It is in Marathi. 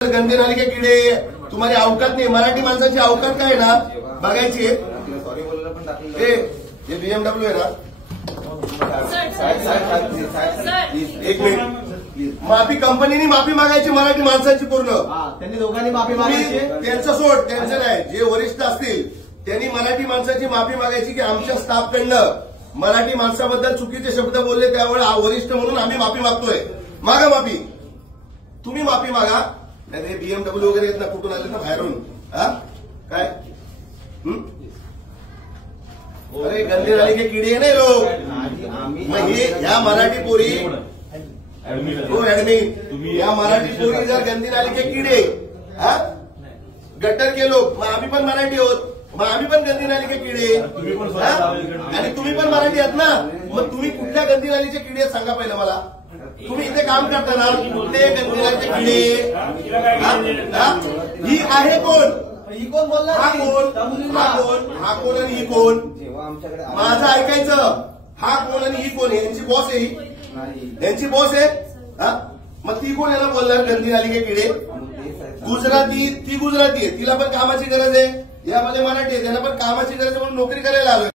गंदे नाली के किडे, तुम्हारी अवकात नाही, मराठी माणसाची अवकात काय ना बघायची. हे बीएमडब्ल्यू आहे ना, एक मिनिट. माफी कंपनीने माफी मागायची मराठी माणसाची पूर्ण. त्यांनी दोघांनी माफी मागायची. त्यांचं सोड, त्यांचं नाही, जे वरिष्ठ असतील त्यांनी मराठी माणसाची माफी मागायची की आमच्या स्टाफकडनं मराठी माणसाबद्दल चुकीचे शब्द बोलले, त्यावेळी वरिष्ठ म्हणून आम्ही माफी मागतोय. मागा माफी, तुम्ही माफी मागा. नाही बीएमडब्ल्यू वगैरे येत ना, कुठून आले ना बाहेरून. काय अरे गंदे नाली के किडे नाही लोक. मग हे ह्या मराठी पोरी, हो ऍडमिन, या मराठी पोरी जर गंदी नाली के किडे, गटर के लोक, मग आम्ही पण मराठी आहोत, मग आम्ही पण गंदी नाली के किडे, आणि तुम्ही पण मराठी आहात ना. मग तुम्ही कुठल्या गंदी नालीचे किडे आहेत सांगा पहिलं मला. तुम्ही इथे काम करता ना, कुठले गंदी नालीचे किडे. ही आहे कोण? ही कोण बोलला? हा कोण? हा कोण आणि ही कोण? माझं ऐकायचं. हा कोण आणि ही कोण? यांची बॉस आहे, यांची बॉस आहे. मग ती कोण याला बोलणार गंदी नाली के किडे? गुजराती, ती गुजराती आहे, तिला पण कामाची गरज आहे. यामध्ये मराठी आहे, त्यांना पण कामाची गरज आहे म्हणून नोकरी करायला आलोय.